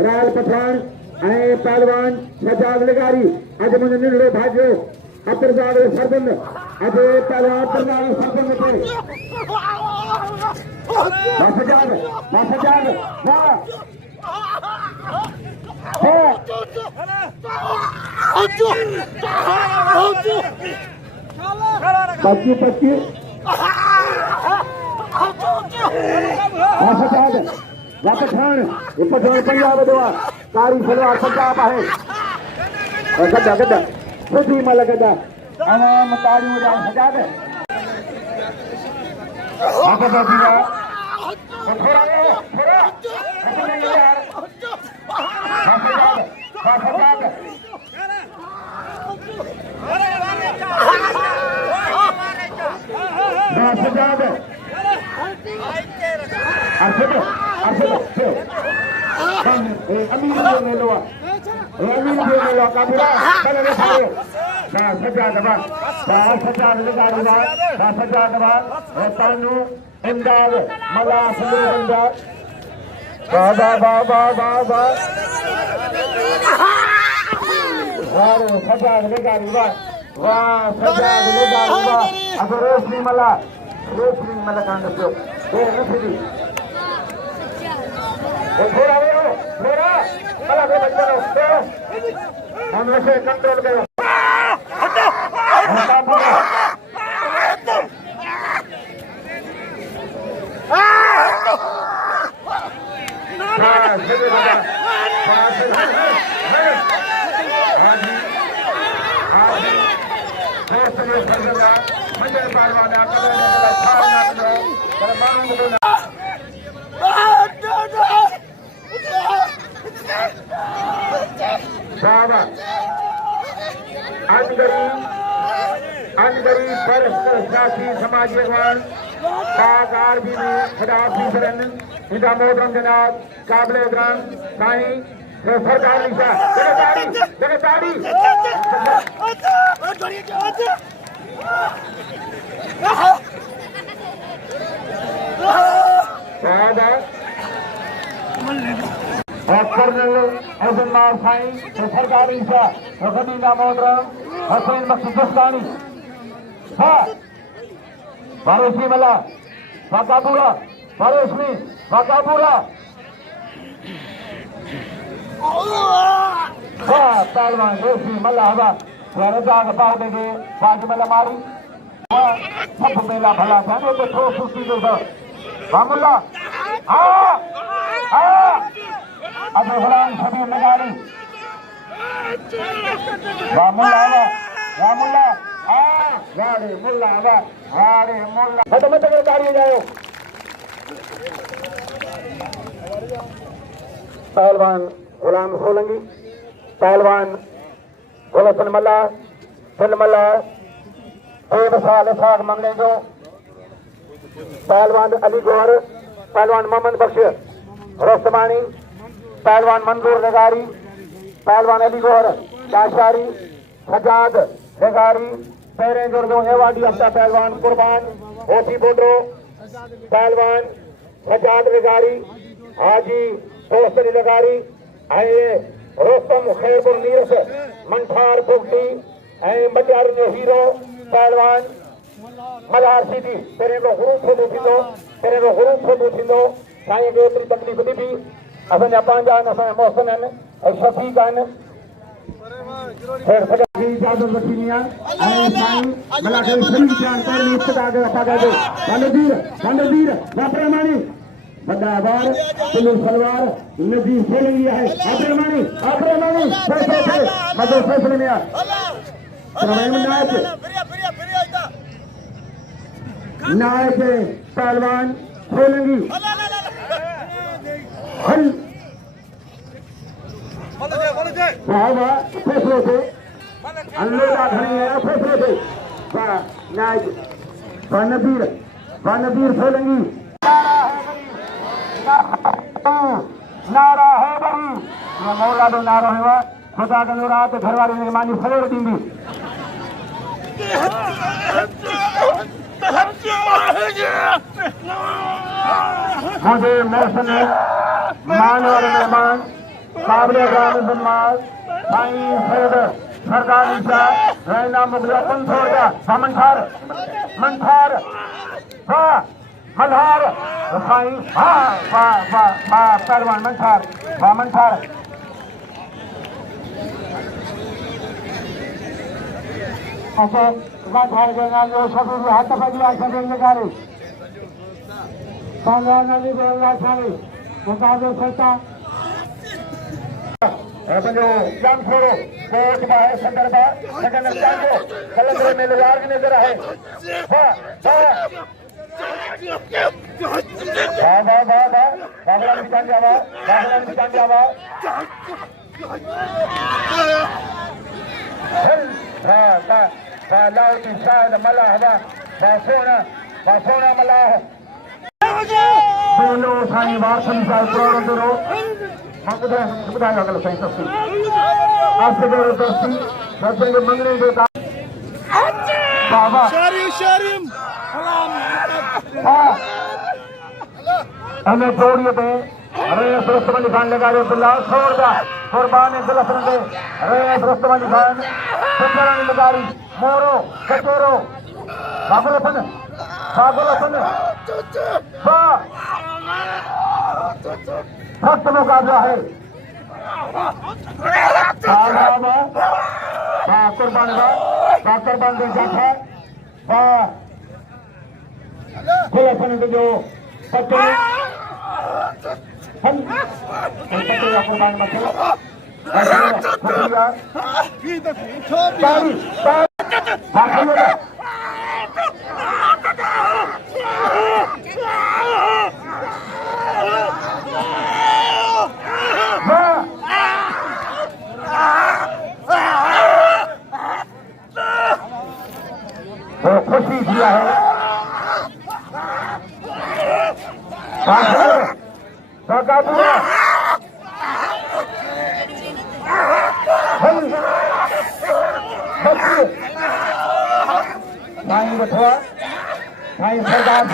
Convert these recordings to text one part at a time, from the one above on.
राल पठान पहलवान सजाद लगारी अज मुझे निड़े भाजो अतरदार सरदन अज पहलवान अतरदार सरदन थे सजाद पच्ची पच्ची पठान पंजाब दुआ कारी सलवार पंजाब है गड्ढा गड्ढा सुधी मल गड्ढा आवाम ताड़ी हो जाए सजा दे अमीर मेलो काफिला चले सारे सजा दबा सजा लगा सजा दबा तानू इमदाद मला सुंदर बा सजा लगा वाह सजा लगा अगर रोशनी मला कांड से नसीबी थोड़ा मला को बच्चा हम ऐसे कंट्रोल करो अनगरी पर साथी समाज जवान बागार भी में खिलाफ सरन इंदा मोहतरम जनाब काबिल इकराम साईं सरकार निशा जगताड़ी और कर्नल एजमार साईं सरकार निशा खदीजा मोहतरम हसैन मकसूदस्तानी हाँ बारेशमी मला वाकापुरा बारेशमी वाकापुरा हाँ पहलवान रेशमी मला हवा रजाक पादेगे बाज मला मारी सब मेला भला जाने तो थोड़ा सुस्ती दो वामुल्ला हाँ अब फलान शबीर लगानी वामुल्ला वाड़े मुल्ला वाड़े मुल्ला मत गाड़ी जाओ पहलवान गुलाम सोलंगी पहलवान गुलसन मल्ला फिल्मला साल साग मामले जो पहलवान अली गौहर पहलवान मोहम्मद बख्श रस्तमानी पहलवान मंजूर लगारी पहलवान अली गौहर काशारी सजाद लगारी पैरें जुर्दों एवाडी हफ्ता पहलवान कुर्बान होती बोडो पहलवान सजाद लगारी हाजी तोस्तरी लगारी आए रोस्तम खैरपुर नीरस मंठार पुगटी ऐं बजारू जो हीरो पहलवान मल्हार सिटी पहिरें को हुरूफ थोड़ो थींदो साईं खे एतिरी तकलीफ़ ॾिठी असांजा पंहिंजा आहिनि असांजा मौसम आहिनि ऐं शफ़ीक आहिनि इजाज़त वठिणी आहे ऐं साईं मलाखरो शरीफ़ थिया पहिरीं इब्तिदा कयो बांडवीर वापरमाणी वॾा वार पिलू सलवार नज़ीर सोलंगी आहे आबरेमाणी मज़ो फैसले में आहे नायक पहलवान सोलंगी हल फैसलों से अल्लाह खड़ी है फैसलों से नायक बानवीर सोलंगी नारा है बड़ी मौला दो नारो है खुदा का रात घरवारी ने मानी फलोर दींदी मुझे मौसम मान और मेहमान काबिल ग्राम सम्मान साईं सैयद सरदार शाह रैना मुगला पंथोड़ा मंठार मंठार वाह मल्हार साईं वाह वाह वाह पहलवान मंठार वाह मंठार ओके मंठार के नाम जो सभी हाथ पकड़ी आशा गाड़ी पांगानी बोलना चाहिए मुकाबले सकता जो जान छोड़ो कोच बाहर संदर्भ सेकंड जानो कलंदर में लार्ग नजर है वाह वाह वाह वाह वाह बागला निकाल जावा वाह लाओ की शायद मला हवा सोना मला दोनों साईं वारसन साहिब प्रोग्राम दो बताया अगला सही सबसे आपसे दो दोस्ती सबसे के मंगने दो बाबा शरीफ हमें छोड़िए पे अरे सरस्वती खान लगा रहे बिल्ला छोड़ दा कुर्बान दिलस रंगे अरे सरस्वती खान सुंदरानी लगारी मोरो कचोरो बाबुलसन सख्त मुकाबला है कुर्बान दे जाता खुलासन जो पत्ते कुर्बान खुशी दिया है साईं रखवा साईं सरदार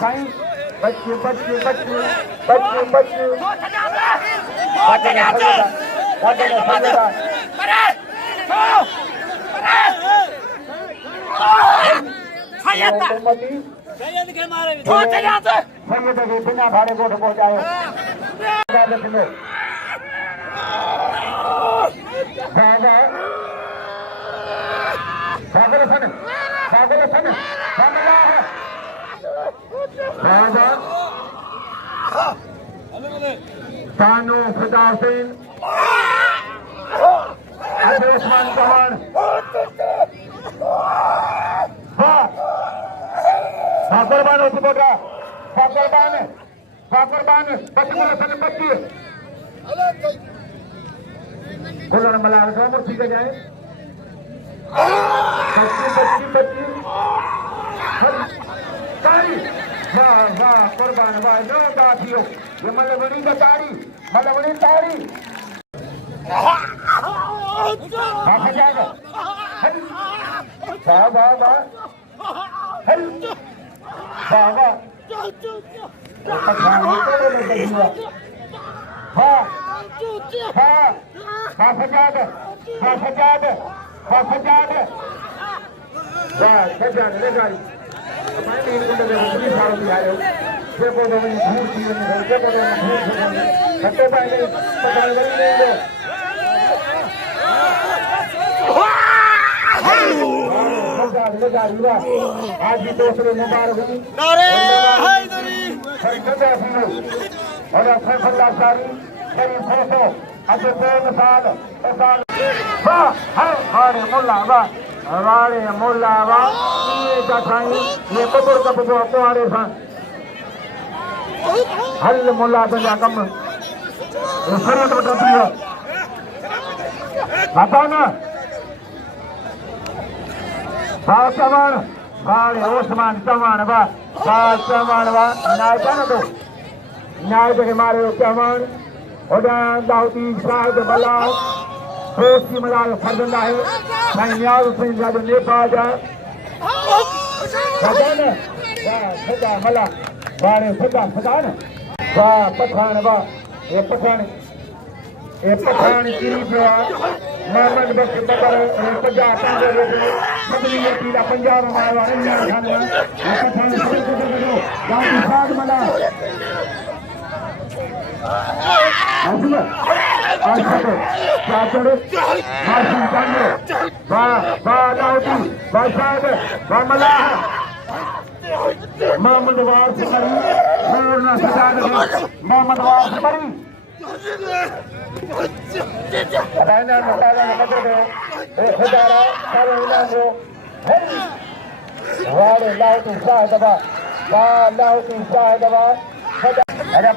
साईं बच्चे बिना भाड़े कोठ पहुंचाए तानो फिदा हुसैन उस्मान चौहान कुर्बान होती बोटा कुर्बान बच्ची कुल्लड़ मलाखरो मुर्सी के जाए बच्ची वाह वाह कुर्बान वाह नो दाथियो ये मलवणी का तारी मलवणी तारी जाएगा वाह वाह वाह बाबा आज भी दूसरे मुबारक और फैसला सारी शरीफ फोटो अजय दो साल वाड़े मुल्ला वाह ये कबूर कबूर कुआरे सा हल मुल्ला तुझा कम शरीफ टपियो बता ना चवाण वाड़े उस्मान चवाण वाह चवाण वाह न्याय था ना तो न्याय के मारे चवाण दाऊदी शाहिद बलाव दोस्त की मजाक फर्जंदा है साईं न्याय हुसैन जो नेपाल जा सदा मला वाड़े सदा न वाह पठान वाह ये पठान ये पठान की जो मोहम्मद बख्श बकर पंजाब पदवी पीला पंजाब मारवा पठान साध मला मोहम्मद वार से करी मोहम्मद वार से करी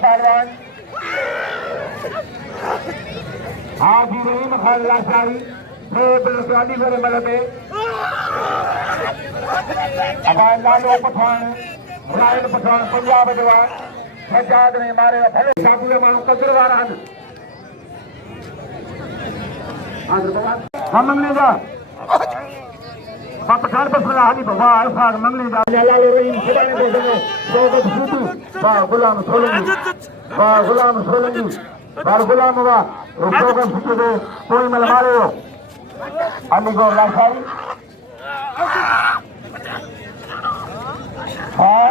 पहलवान हाजी रहीम खान लाशारी लालो पठान रायल पठान पंजाब जवान सजाद ने मारे भले साबू मानू कदरवार हम मंगले जा पठान पर सलाह नहीं बाबा साग मंगले जा लालो रहीम खिलाने को सुनो सोगत सूतू बा गुलाम सोलंगी बा गुलाम सोलंगी बा गुलाम बा सोगत सूतू दे कोई मल मारे हो अली को लाशारी हाँ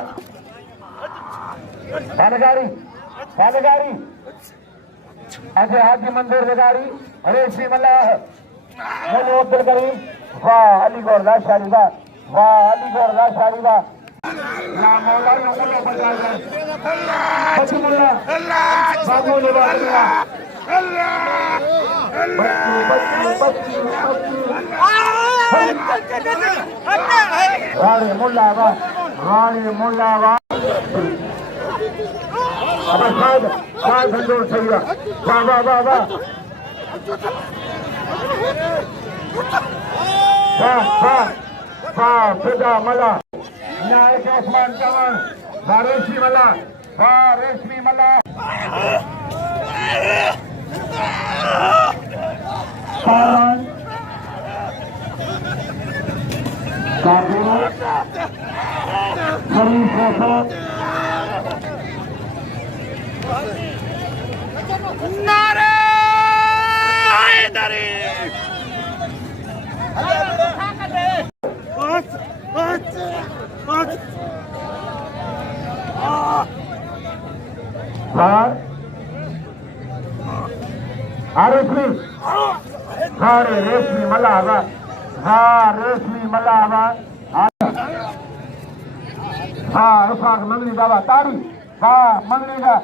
खानगारी खानगारी अजय हाजी मंदिर लगारी रेशी मल्लाह मोलो अब्दुल करीम वाह अली गौर लाशारी वाह अली गौर लाशारी वाह ना मौला नो मुल्ला बजा गए बच्ची मुल्ला बाबू ने बात किया बच्ची रानी मुल्ला वाह अब शायद धंधोर सही वाह वाह वाह वाह फिदा मला नायक आसमान जवान रेशमी मला रेशमी मला शरीफ नारे रेशमी रे रेशमी मला रेशमी मला मंगली दावा तारी मंगली का